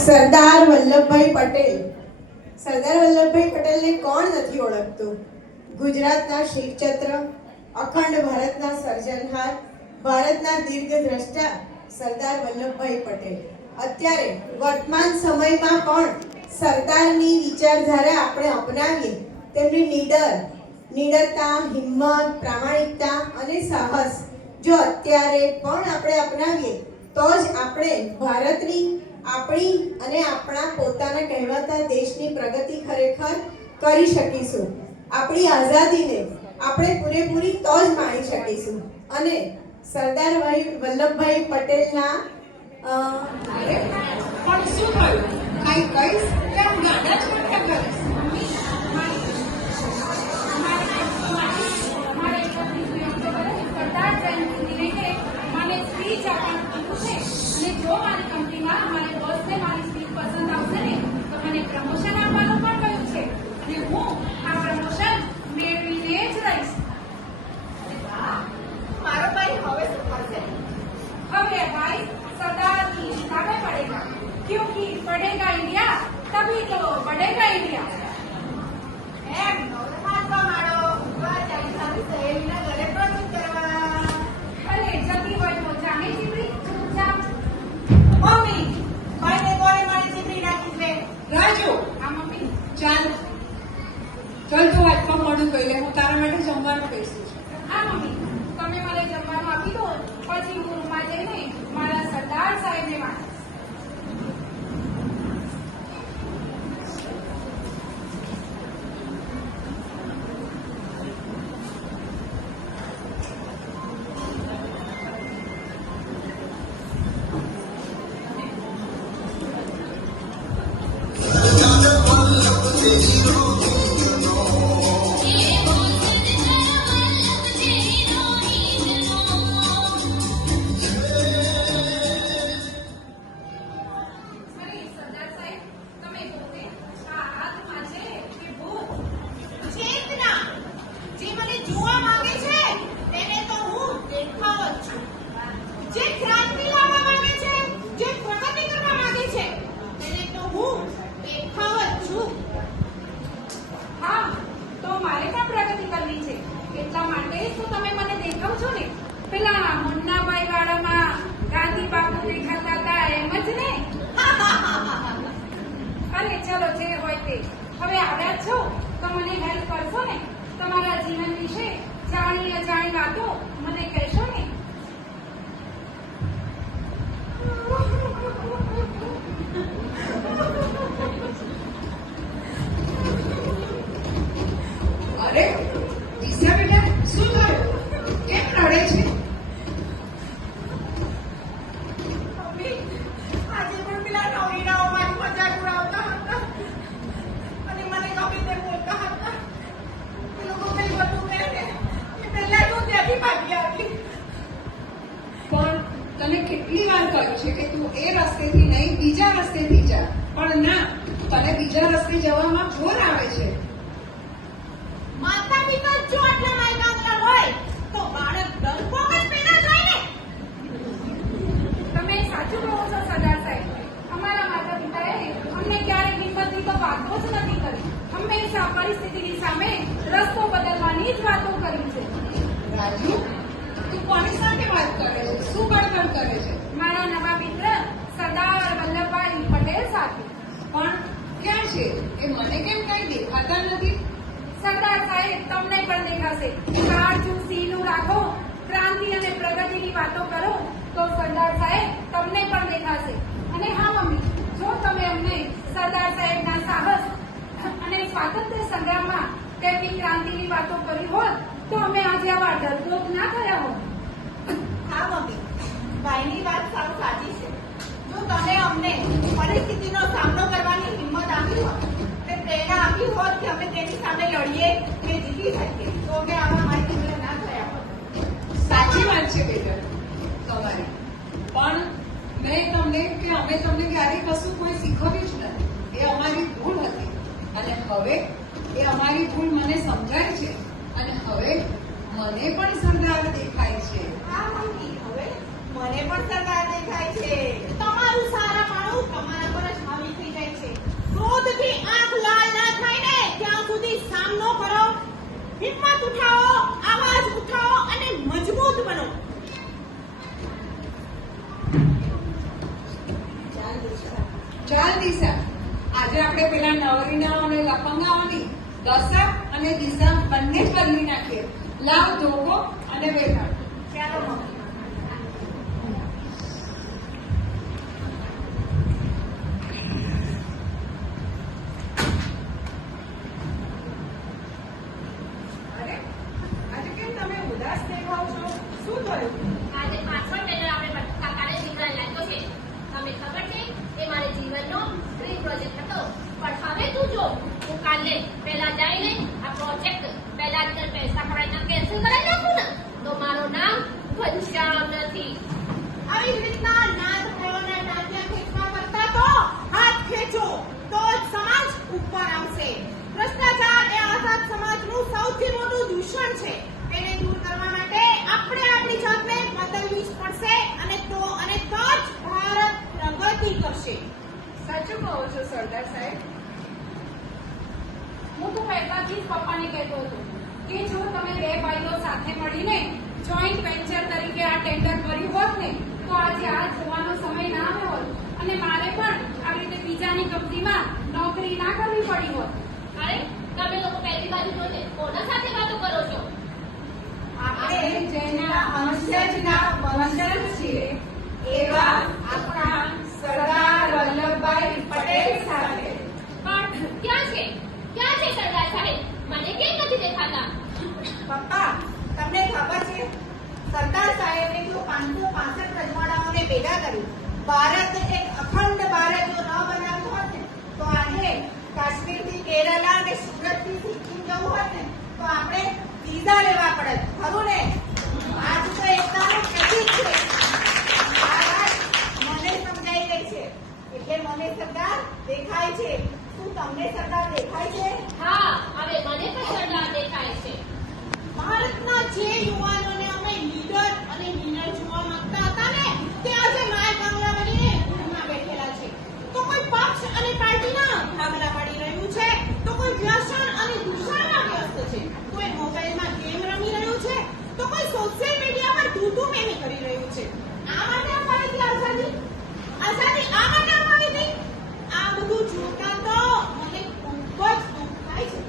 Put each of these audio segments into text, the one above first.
સરદાર વલ્લભભાઈ પટેલ. સરદાર વલ્લભભાઈ પટેલને કોણ નથી ઓળખતું? ગુજરાતના શિવચક્ર, અખંડ ભારતના સર્જનહાર, ભારતના દીર્ઘદ્રષ્ટા સરદાર વલ્લભભાઈ પટેલ. અત્યારે વર્તમાન સમયમાં પણ સરદારની વિચારધારા આપણે અપનાવીએ, તેમની નિડરતા, હિંમત, પ્રામાણિકતા અને સાહસ જો અત્યારે પણ આપણે અપનાવીએ તો જ આપણે ભારતની, આપણી અને આપણા પોતાના કહેવાતા દેશની પ્રગતિ ખરેખર કરી શકીશું. આપણી આઝાદીને આપણે પૂરેપૂરી તો જ માણી શકીશું. અને સરદાર વલ્લભભાઈ પટેલના પણ શું થયું? કઈ કહીશ કે હું ગાડા જ મોટા કરીશ? મને સ્પીચ આપવાનું કીધું છે અને જો મારી કંપનીમાં મારી બોસને મારી સ્પીચ પસંદ આવશે ને તો મને પ્રમોશન આપવાનું પણ કહ્યું છે અને હું આ પ્રમોશન મેળવીને જ રહીશ. મારો ભાઈ હવે શું કરશે? હવે भाई सरदार की किताबें पढ़ेगा क्योंकि पढ़ेगा इंडिया तभी तो बढ़ेगा इंडिया. એમ નવરહાટમાં મારો જાણી સારી સહેલીના ઘરે પ્રવેશ કરવા. અરે જતી હોય તો જાણે ચીપડી ચૂપચાપ. મમ્મી ભાઈને કોને મારી ચીપડી નાખી છે? રાજુ, હા મમ્મી. ચાલ ચાલ તું હાથમાં મોડું કહી લે, હું તારા માટે જમવાનું બેસું છું. હા મમ્મી, તમે મને જમવાનું આપી દો પછી હું રૂમમાં જઈને મારા સરદાર સાહેબને વાંચીશ. પેલા મુન્નાભાઈ વાળામાં ગાંધી બાપુ દેખાતા હતા એમ જ ને? અરે ચલો જે હોય તે. હવે આવ્યા છો તો મને હેલ્પ કરશો ને? તમારા જીવન વિશે જાણી અજાણી વાતો મને કહેશો ને? અરે દિશા બેટા, શું થયું? કેમ રડે છે? મમ્મી, આજે પણ પેલા નવરીનાઓ મારી મજાક ઉડાવતા હતા અને મને ગમે તેમ બોલતા હતા. એ લોકો કઈ બધું કહે ને એ પહેલા હું ત્યાંથી ભાગી આવી. પણ તને કેટલી વાર કહ્યું છે કે તું એ રસ્તેથી નહીં બીજા રસ્તેથી જા, પણ ના, તને બીજા રસ્તે જવામાં જોર આવે છે. માતા પિતા જો આટલા માયકાંતરા હોય તો બાળક ડરપોક જ પેદા થાય ને. તમે સાચું કહો છો સરદાર સાહેબ. અમારા માતા પિતાએ અમને ક્યારેય હિંમતની તો વાતો જ નથી કરી. હંમેશા પરિસ્થિતિની સામે રસ્તો બદલવાની જ વાતો કરી છે. રાજુ, તું કોની સાથે વાત કરે છે? શું બળબડ કરે છે? મારા નવા મિત્ર સરદાર વલ્લભભાઈ પટેલ સાથે. પણ ક્યાં છે એ? મને કેમ કઈ દેખાતા નથી? સરદાર સાહેબ તમને પણ દેખાશે. કાળજું સીલું રાખો, ક્રાંતિ અને પ્રગતિની વાતો કરો તો સરદાર સાહેબ તમને પણ દેખાશે. અને હા મમ્મી, જો તમે અમને સરદાર સાહેબના સાહસ અને સ્વાતંત્ર્ય સંગ્રામમાં તેમની ક્રાંતિની વાતો કરી હોત તો અમે આજે આવા ડરપોક ના થયા હોત. હા મમ્મી, ભાઈની વાત સાવ સાચી છે. જો તમે અમને પરિસ્થિતિનો સામનો કરવાની હિંમત આપી હોત, તે પ્રેરણા આપી હોત કે અમે તેની સામે લડીએ કે જીતી શકીએ, તો અમે આવા માહિતી ના થયા હોત. સાચી વાત છે બેટા તમારી. પણ અમે તમને ક્યારેય કશું કોઈ શીખવ્યું જ નથી. એ અમારી ભૂલ હતી અને હવે એ અમારી ભૂલ મને સમજાય છે અને હવે મને પણ સરદાર દેખાય છે. હા મમ્મી, હવે મને પણ સરદાર દેખાય છે. તમારું સારા માણું તમારા પર જ ચાલ દિશા, આજે આપણે પેલા નવરીના અને લફંગાઓની દશા અને દિશા બંને બદલી નાખીએ. લાવ ધોકો અને વેઠાણ. ચાલો મમ્મી. અરે આજે કેમ તમે ઉદાસ દેખાવ છો? શું થયું? આજે પાછળ બેઠેલ આપણે કાકાને દીકરાને લાગ્યો છે. તમને ખબર છે એ મારે જીવનનો ડ્રીમ પ્રોજેક્ટ હતો. પણ હવે તું જો, હું કાલે પહેલા જઈને આ પ્રોજેક્ટ પહેલા જ પૈસા ખવડાવીને કેન્સલ કરાવી નાખું ને તો મારું નામ ઘનશ્યામ નથી. આવી જ રીતના નાદ પ્રવાહના ટાંટિયા ખેંચવા કરતા તો હાથ ખેંચો તો જ સમાજ ઉપર આવશે. ભ્રષ્ટાચાર એ આઝાદ સમાજનું સૌથી મોટું દૂષણ છે. તેને દૂર કરવા માટે આપણે આપણી જાતને બદલવી જ પડશે અને તો જ ભારત પ્રગતિ કરશે. સાચું કહો છો સરદાર સાહેબ. હું તો પહેલાથી જ પપ્પાને કહેતો હતો કે જો તમે બે ભાઈઓ સાથે મળીને જોઈન્ટ વેન્ચર તરીકે આ ટેન્ડર ભર્યું હોત ને તો આજે આ જોવાનો સમય ના આવ્યો હોત અને મારે પણ આવી રીતે બીજાની કંપનીમાં નોકરી ના કરવી પડી હોત. અરે તમે લોકો પહેલી બાજુ જોઈને કોના સાથે વાતો કરો છો? આપણે જેના અંશજના વંશજ છીએ એવા આપણા સરદાર વલ્લભભાઈ પટેલ સાથે. પણ ક્યાં છે સરદાર સાહેબ? મને કેમ નથી દેખાતા? પપ્પા, તમને ખબર છે સરદાર સાહેબે જો 565 રજવાડાઓને ભેગા કરી ભારત એક અખંડ ભારત જો ન બનાવ્યું હોત ને તો આજે કાશ્મીરથી કેરલા અને સુરતથી સિક્કિમ જવું હોત ને તો આપણે વિઝા લેવા પડત. ખરું ને? આજ તો એકતાનું પ્રતીક છે. આ વાત મને સમજાઈ ગઈ છે. એટલે મને સરદાર દેખાય છે. શું તમને સરદાર દેખાય છે? હા, હવે મને પણ સરદાર દેખાય છે. ભારતના જે યુવાનોને અમે લીડર અને વિનર જોવા માંગતા હતા ને તે આજે માય બંગલા બનીને ઘરમાં બેઠેલા છે. તો કોઈ પક્ષ અને પાર્ટીના ભાગલા પાડી રહ્યું છે, તો કોઈ વ્યસન અને દૂષણમાં વ્યસ્ત છે, કોઈ મોબાઈલમાં ગેમ રમી રહ્યું છે, તો કોઈ સોશિયલ મીડિયા પર ધૂતું મેમી કરી રહ્યું છે. આ માટે અપાવી હતી આઝાદી આ માટે અપાવી હતી. આ બધું જોતા તો મને ખૂબ જ દુઃખ થાય છે.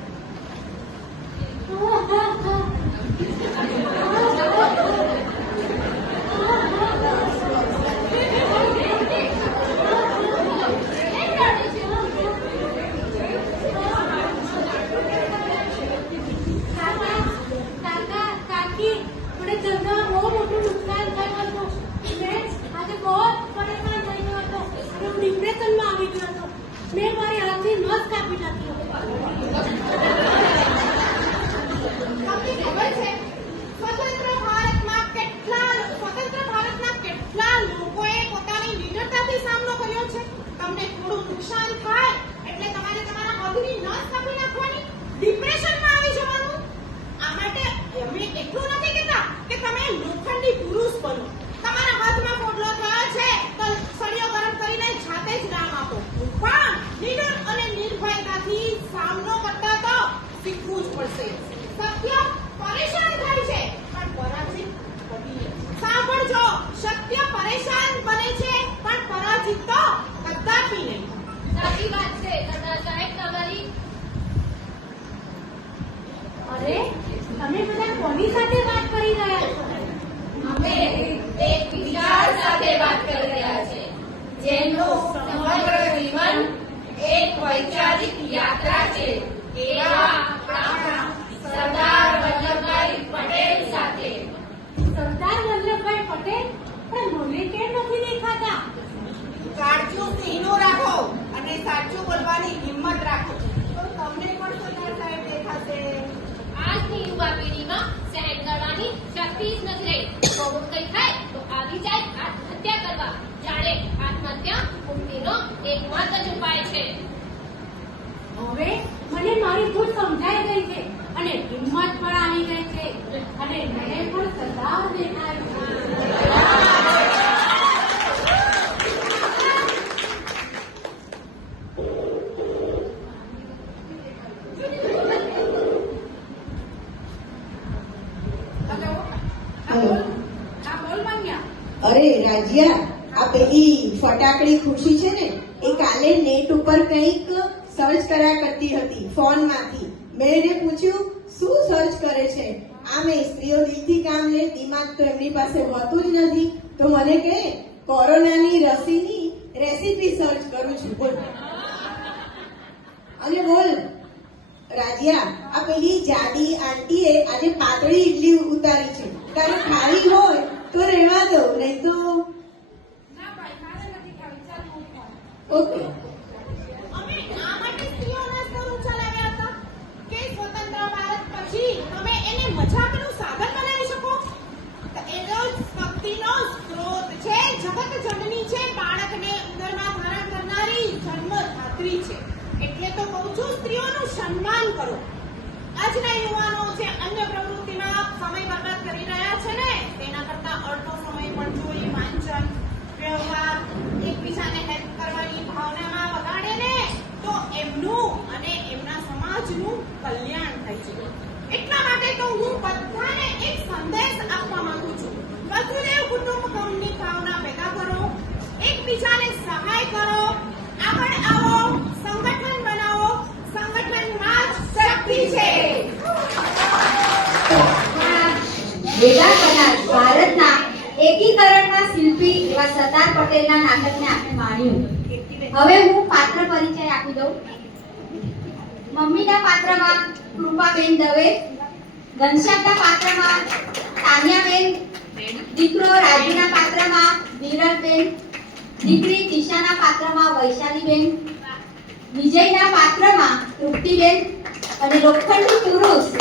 મેં મારી હાથની નસ કાપી નાખી. તમને ખબર છે સ્વતંત્ર ભારતના કેટલા લોકોએ પોતાની લીડરતાથી સામનો કર્યો છે? તમને થોડું નુકસાન થાય એટલે તમારે તમારા હાથની નસ કાપી નાખવાની, ડિપ્રેશનમાં આવી જવાનું. આ માટે અમે એટલું નથી કહેતા કે તમે લોખંડી પુરુષ બનો. તમારા હાથમાં પોટલો થયો છે તો સળિયો ગરમ કરીને જાતે જ નામ આપો. પણ નિડર અને નિર્ભયતાથી સામનો કરતા તો શીખવું જ પડશે. સત્ય પરેશાન થાય છે પણ પરાજિત બની. સાંભળજો, સત્ય પરેશાન બને છે પણ પરાજિત તો કદાપી નહીં. સાચી વાત છે સરદાર સાહેબ તમારી. અરે તમે બધા કોની સાથે વાત કરી રહ્યા છો? અમે એક વિચાર સાથે વાત કરી રહ્યા છે જેમનું સમગ્ર જીવન એક વૈચારિક યાત્રા છે. એવા આપણા સરદાર વલ્લભભાઈ પટેલ સાથે. સરદાર વલ્લભભાઈ પટેલ? પણ મને કેમ નથી દેખાતા? કાળજું સીનું રાખો અને સાચું બોલવાની હિંમત રાખો તો તમને પણ સરદાર સાહેબ દેખાશે. આજની યુવા પેઢીમાં સહન કરવાની શક્તિ જ નથી રહી. થોડું કંઈ થાય તો આવી જાય આત્મહત્યા કરવા. જાણે આત્મહત્યા મુક્તિનો એકમાત્ર જ ઉપાય છે. હવે મને મારી ભૂલ સમજાઈ ગઈ છે અને હિંમત પણ આવી ગઈ છે અને મને પણ સરદાર દેખાય છે. હા બોલ માન્યા. અરે રાજ્યા, આ પેલી ફટાકડી ખુશી છે ને, એ કાલે નેટ ઉપર કંઈક સર્ચ કર્યા કરતી હતી ફોનમાંથી. મેં એને પૂછ્યું શું સર્ચ કરે છે? આમે સ્ત્રીઓ દિલથી કામ લે, દિમાગ તો એમની પાસે હોતું જ નથી. તો મને કહે કોરોનાની રસીની રેસીપી સર્ચ કરું છું. બોલ. અને બોલ રાજ્યા, આ પેલી જાડી આંટીએ આજે પાતળી ઇડલી ઉતારી છે. તારે ખાવી હોય તો રહેવા દો, નહીં તો ના ભાઈ મારે નથી ખાવી, ચાલ હું ખાઉં. ઓકે. અમે આ માટે સ્ત્રીઓના સ્તર ઊંચા લાવ્યા હતા કે સ્વતંત્ર ભારત પછી તમે એને મજાકનું સાધન બનાવી શકો. તો એનો શક્તિનો સ્ત્રોત છે, જગત જનની છે, બાળકને ઉદરમાં ધારણ કરનારી જન્મધાત્રી છે. એટલે તો કહું છું સ્ત્રીઓનું સન્માન કરો. આજના યુવાનો જે અન્ય પ્રવૃત્તિમાં સમય બરબાદ કરી રહ્યા છે ને, તેના કરતા અડધો સમય પણ જો એ વાંચન, વ્યવહાર, એકબીજાને હેલ્પ કરવાની ભાવનામાં વગાડે ને, તો એમનું અને એમના સમાજનું કલ્યાણ થાય છે. એટલા માટે તો હું બધાને એક સંદેશ આપવા માંગુ છું. વસુદેવ કુટુંબકમની ભાવના પેદા કરો, એકબીજાને સહાય કરો, આગળ આવો, સંગઠન બનાવો. સંગઠનમાં જ શક્તિ છે. વેગા કલાશ ભારતના એકીકરણના શિલ્પી એવા સરદાર પટેલના નાટકને આપણે માણ્યું. હવે હું પાત્ર પરિચય આપી દઉં. મમ્મીના પાત્રમાં કૃપાબેન દવે, ઘનશ્યામના પાત્રમાં તાન્યાબેન, દીકરો રાજુના પાત્રમાં વિરલબેન, દીકરી દિશાના પાત્રમાં વૈશાલીબેન, વિજયના પાત્રમાં તૃપ્તિબેન અને લોખંડી પુરુષ